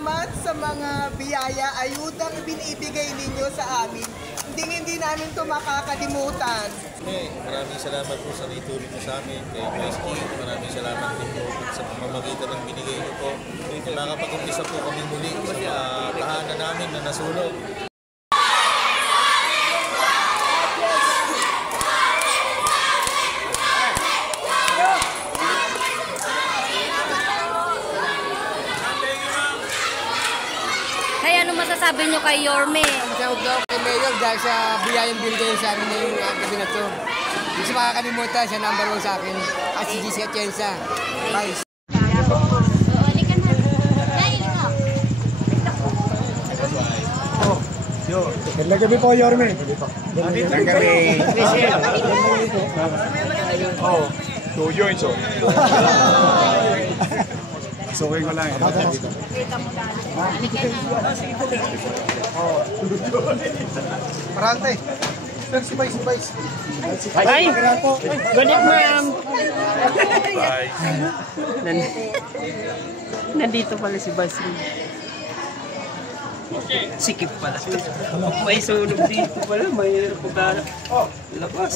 salamat sa mga biyaya, ayudang binibigay ninyo sa amin. Hindi namin ito makakalimutan. Maraming salamat po sa naitulong niyo sa amin. Kay Vice King, maraming salamat din po sa pamamagitan ng binigay niyo po. Nakapag-umpisa po kami muli sa mga tahanan namin na nasunog. Ano masasabi nyo kay Yorme? Shout out kay Mayor dahil sa biyayang binigay sa amin ngayong gabi na ito. Hindi siya makakalimutan, siya number 1 sa akin. At si GC Atienza. Bye. Magandang gabi po, Yorme. Magandang gabi. Oh, tuyo yun, so. Sukin ko lang. Parante. Sibay. Ay! Good evening, ma'am. Nandito pala si Basri. Sikip pala. May sunog dito pala. Mahirap pagkarap. Labas.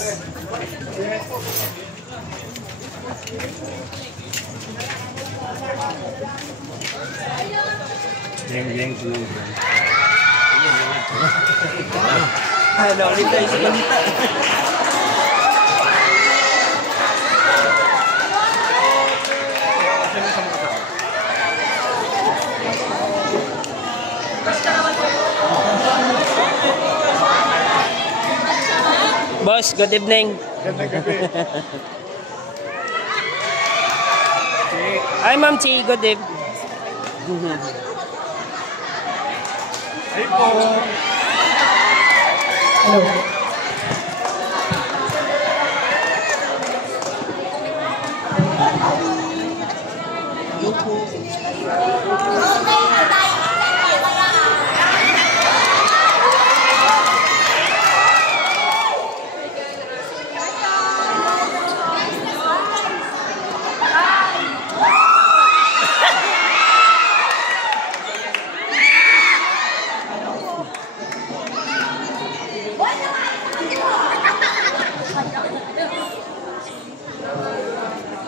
Yang sunog. Ano, ulit tayo sa balita. Boss, good evening. Hi, Ma'am Chi, good evening. Hey po. Hello.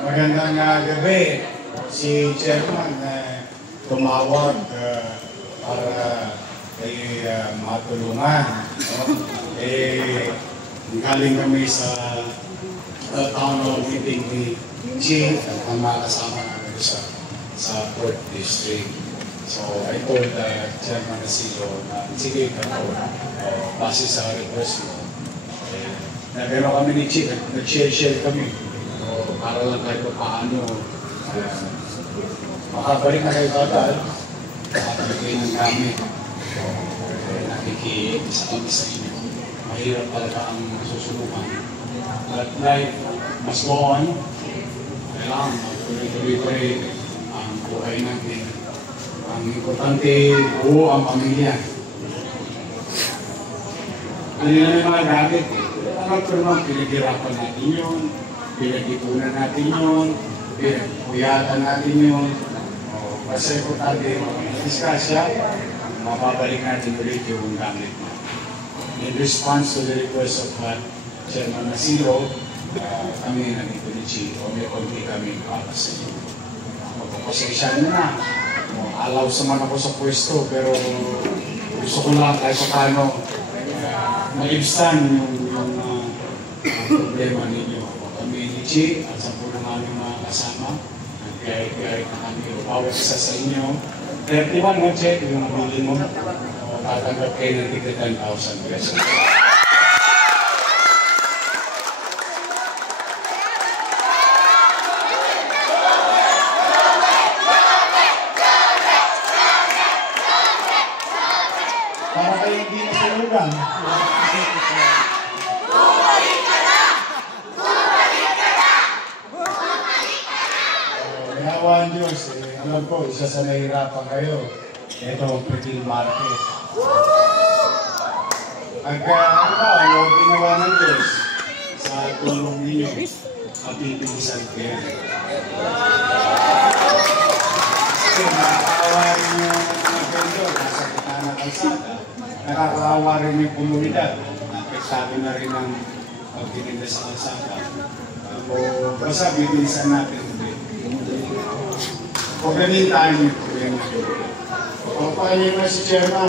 Magandang gabi. Si Chairman tumawag para kay matulungan. Galing kami sa town hall meeting ni Chief at ang mga kasama namin sa 4th District. So I told Chairman Nasilo na sige ka po, base sa request mo. Nagano kami ni Chief, nag-share kami. Para lang kahit paano makabalik na kayo tatal, makabalik ng gamit. Nakikisa kami sa inyo. Mahirap talaga ang susunukan. But life must go on. Kailangan tuloy-tuloy pa rin ang buhay natin. Ang importante, buo ang pamilya. Ano na yung mga gamit? Alam ko naman, pinaghirapan natin yun. Pinag-ipunan natin yun, pinag-puyatan natin yun. Basta importante, diskasya, mababalik natin ulit yung gamit mo. In response to the request of Chairman Nasilo, kami nandito ni Chi, o may konti kami para sa inyo. Magpapasensya na. Alaw saman ako sa pwesto, pero gusto ko lang kahit paano maibsan yung problema ninyo. Kami ni Chi at sa po ng aming mga kasama, nag-guide na kami bawat isa sa inyo. 31 mo, Che, yung nabili mo, tatanggap kayo ng 10,000 pesos. Para kayo hindi nasunugan. Nawa ang Diyos, alam ko, isa sa nahihirapan kayo. Ito ang Pretty Market. Ayaw ginawa ng Diyos sa tulong ninyo at pipilisan kayo. Kasi nakakawa rin yung kalsada, nakakaawa rin yung komunidad. Sabi na rin ng pagtitinda sa kalsada. O basta bibilisan natin ulit. Pagkanintaan niyo po yung o paano na si Chairman,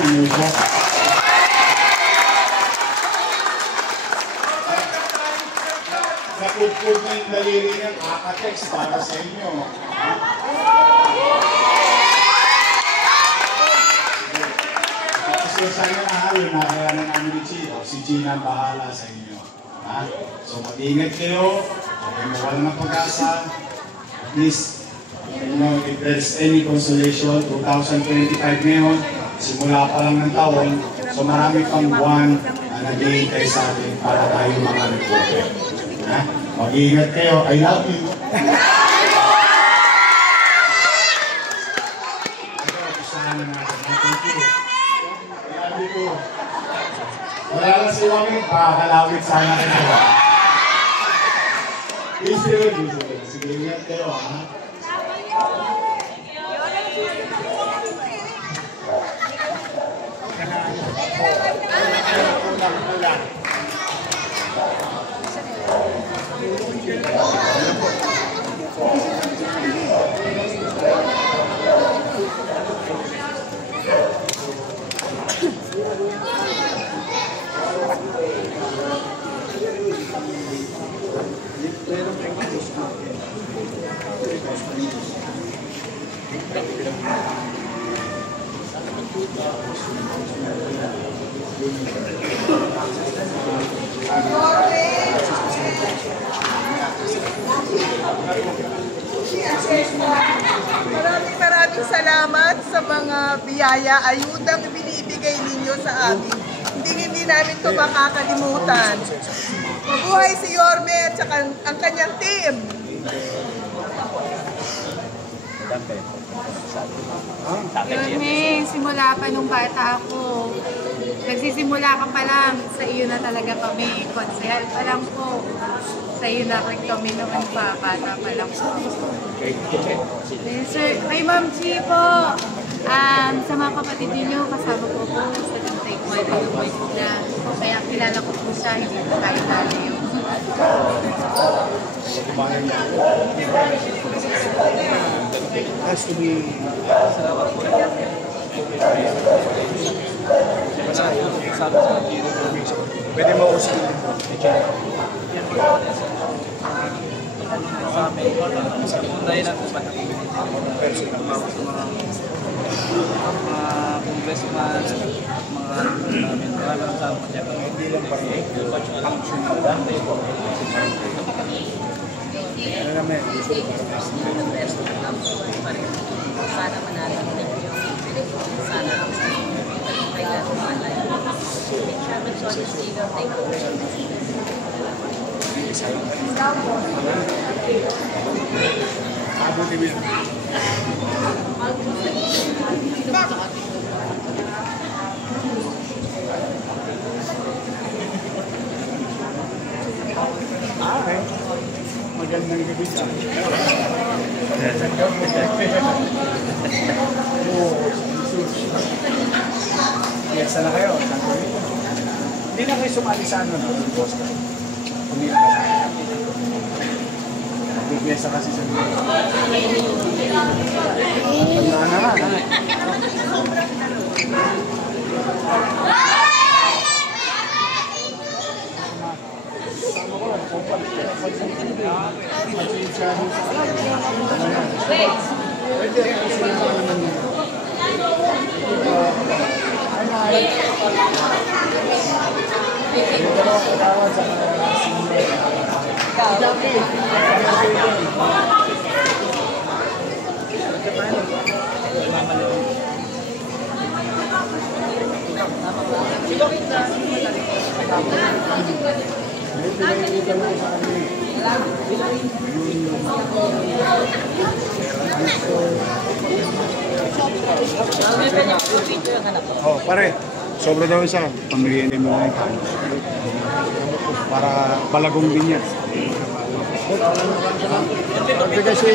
napupul na yung daliri niya, kakatext para sa inyo. So sana nahalin, nakaya na namin ni Chino, si Gina ang bahala sa inyo. Ha? So mag-ingat kayo, wala ng pag-asa. At least, if there's any consolation, 2025 ngayon, simula pa lang ng taon, so marami pang buwan na naghihintay sa atin para tayo mga reporter. Ha? Mag-ingat kayo. I love you. Wala lang si Wangin, pakakalawit sana kayo. Sige, ingat kayo, ha? Maraming salamat sa mga biyaya, ayudang binibigay ninyo sa amin. Hindi namin ito makakalimutan. Mabuhay si Yorme at saka ang kanyang team. Yorme, simula pa nung bata ako. Nagsisimula ka pa lang, sa iyo na talaga kami. Konsehal pa lang po. Sa iyo na rin kami noon pa, bata pa lang po. Sir, kay Ma'am Chi po, sa mga kapatid niyo, kasama po po sa taekwondo na. Kaya kilala ko po siya, hindi po tayo tayo. Has to be... Pwede mo usap. Dahil lang po ba na congressman, mga maraming sa mga hindi lang pa rin function na lang. Ano naman? Sana manalo sana kaya Chairman Sonia Steven, thank Okay. Magandang gabi sa Piyesa na kayo. Hindi na kayo sumali sa ano, no? Hindi na kasi. Piyesa kasi sa mga. Tandaan na nga. Oh, pare, sobra daw isa. Pamilya mo na ito. Para balagong binyas. Kasi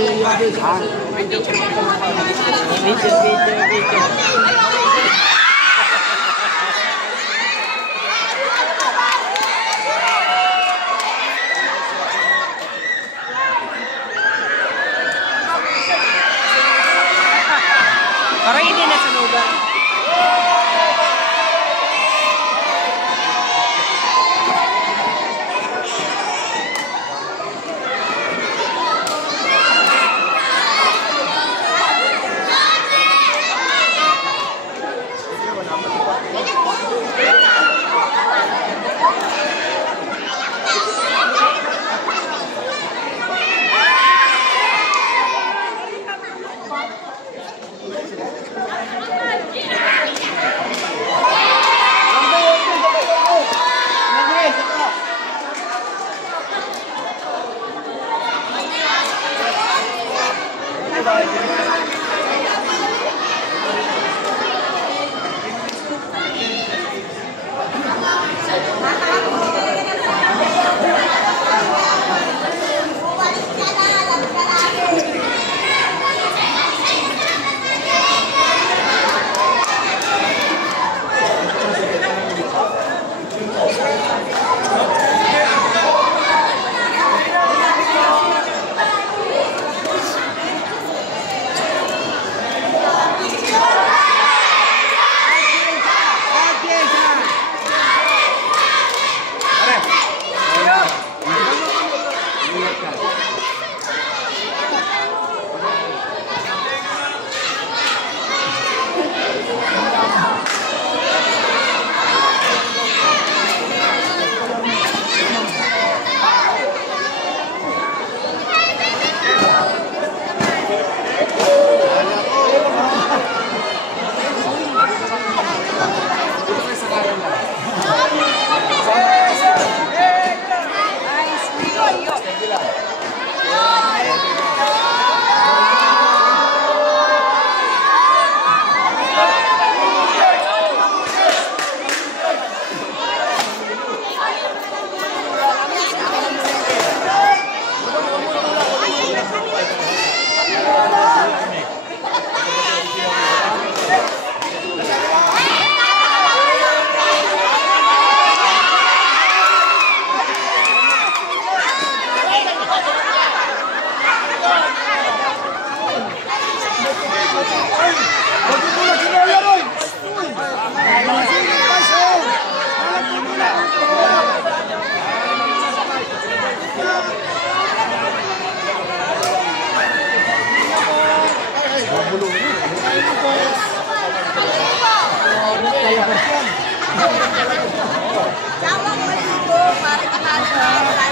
Tawag maligo, para ikalala.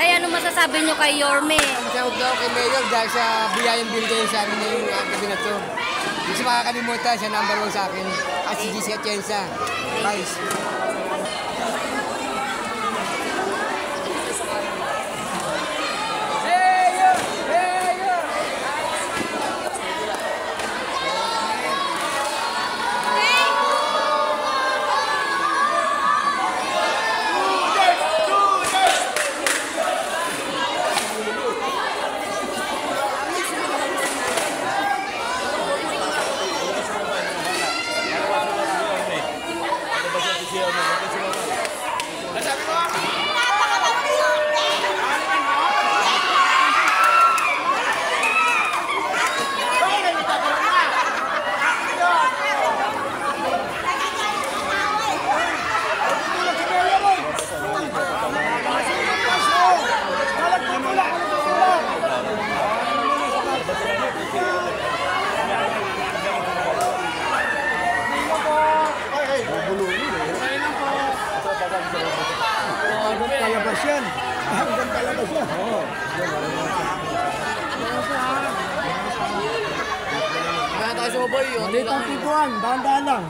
Kaya ano masasabi nyo kay Yorme? Masawag daw kay Mayor dahil sa biyayang binigay sa amin ngayong gabi na to. Hindi siya makakalimutan, siya number 1 sa akin. At si GC Atienza. Guys. Palabas yan. Hanggang palabas yan. Oo. Kaya tayo sumaboy yun. Hindi pang piguan. Dahan-dahan lang.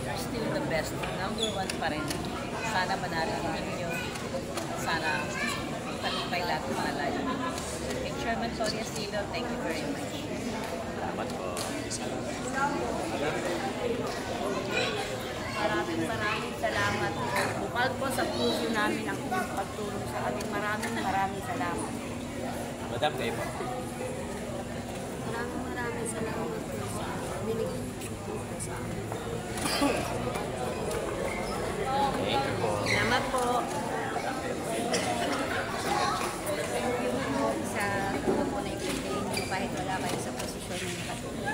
You're still the best. Number 1 pa rin. Sana manalo ninyo. Sana talipay lahat ng mga layo. Kay Chairman Sonia Estilo, thank you very much. Maraming salamat. Bukal po sa puso namin ang inyong pagtulong sa amin. Maraming salamat. Madam, kayo po. Maraming salamat po sa binigay niyo sa amin. Salamat po. Thank you po sa tulong po na ibigay niyo kahit wala kayo sa posisyon na nakatulong.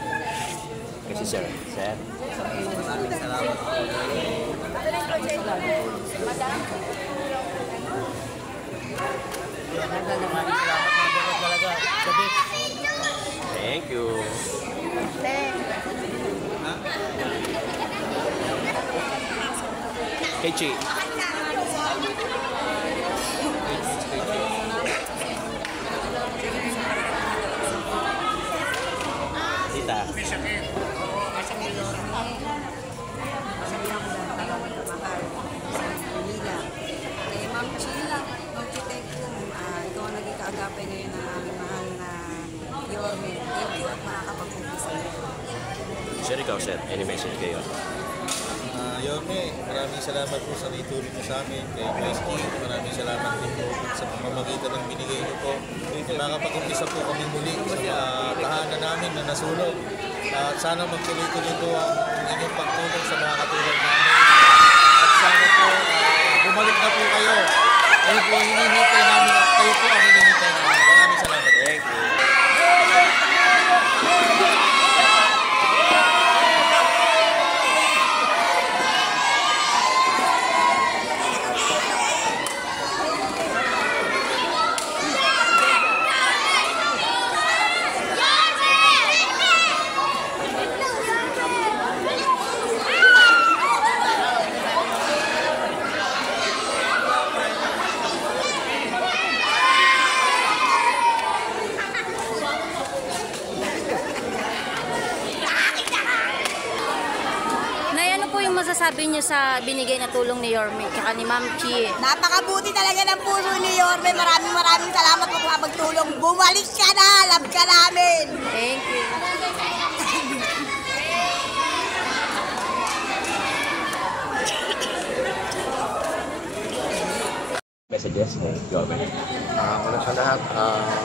Kasi sir. Maraming salamat po. Thank you. Kay Chi. Tita. Kay Ma'am Sheila, ikaw ang naging kaagapay ngayon ng aming mahal na Yorme. Thank you at makakapag-umpisa. Sir, ikaw sir. Any message kayo? Yorme, maraming salamat po sa naitulong niyo sa amin. Kay Maski, maraming salamat din po sa pamamagitan ng binigay niyo po. Nakapag-umpisa po kami muli sa tahanan namin na nasunog. At sana magtuloy-tuloy po ang inyong pagtulong sa mga katulad namin. At sana po bumalik na po kayo. Kayo po ang hinihintay namin at kayo po ang hinihintay namin. Maraming salamat. Thank you. Masasabi niyo sa binigay na tulong ni Yorme at ni Ma'am Chi? Napakabuti talaga ng puso ni Yorme. Maraming salamat po sa pagtulong. Bumalik ka na! Love ka namin! Thank you. Messages ng government. Wala sa lahat,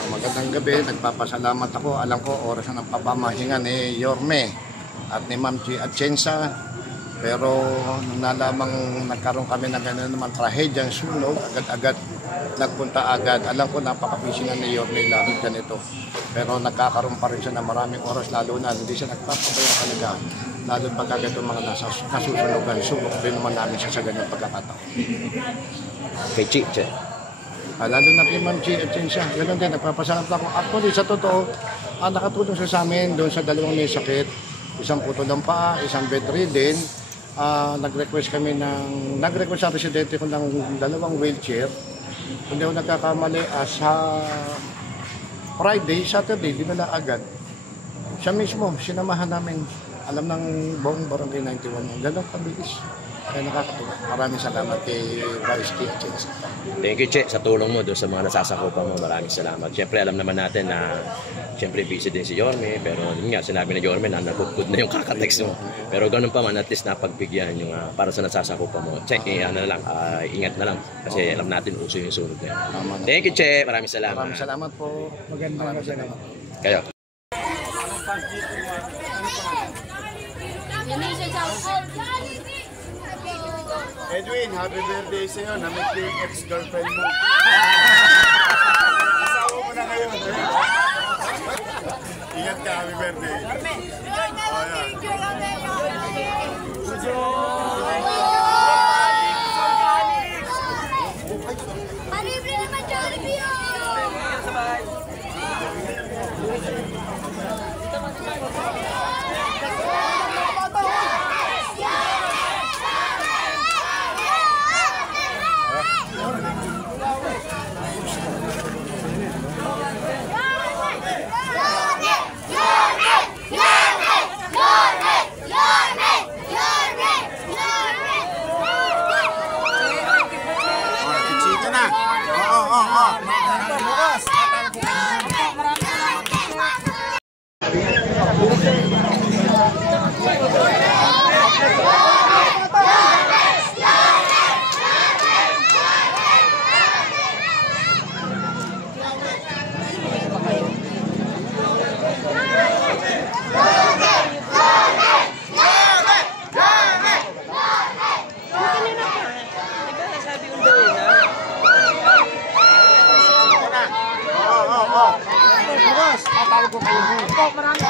magandang gabi. Nagpapasalamat ako. Alam ko, oras na ng papamahinga ni Yorme at ni Ma'am Chi Atienza. Pero nung nalamang nagkaroon kami ng gano'n naman trahedyang sunog, agad-agad nagpunta agad. Alam ko napaka-busy na ni Yorme lahat ganito. Pero nagkakaroon pa rin siya ng maraming oras, lalo na hindi siya nagpapabaya talaga. Lalo pagka itong mga nasusunugan, sulok din naman namin siya sa ganyan pagkakataon. Kay Che. Lalo na kay Ma'am Chi at siya. Ganun din, nagpapasalamat ako. Actually, sa totoo, nakatulong siya sa amin doon sa dalawang may sakit. Isang puto ng paa, isang bedridden. Nag-request sa residente ko ng dalawang wheelchair. Hindi ako nagkakamali, sa Friday, Saturday, dinala agad. Siya mismo, sinamahan namin. Alam ng buong Barangay 91. Ganun kabilis. Kaya nakakatuwa. Maraming salamat kay Vice King Atienza. Thank you, Che, sa tulong mo doon sa mga nasasakupan mo. Maraming salamat. Siyempre, alam naman natin na siyempre busy din si Yorme, pero yun nga, sinabi ni Yorme na nagkukod na yung kakatext mo. Pero ganun pa man, at least napagbigyan yung para sa nasasakupan mo. Che, ingat na lang. Kasi alam natin uso yung sunod na yun. Thank you, Che. Maraming salamat. Maraming salamat po. Maraming salamat. Kayo. Edwin, happy birthday sa'yo. Na-meet ko yung ex-girlfriend mo. Asawa mo na ngayon. Ingat ka, happy birthday. Paribre naman Jollibee Bukas, tatawag ko kayo. Maraming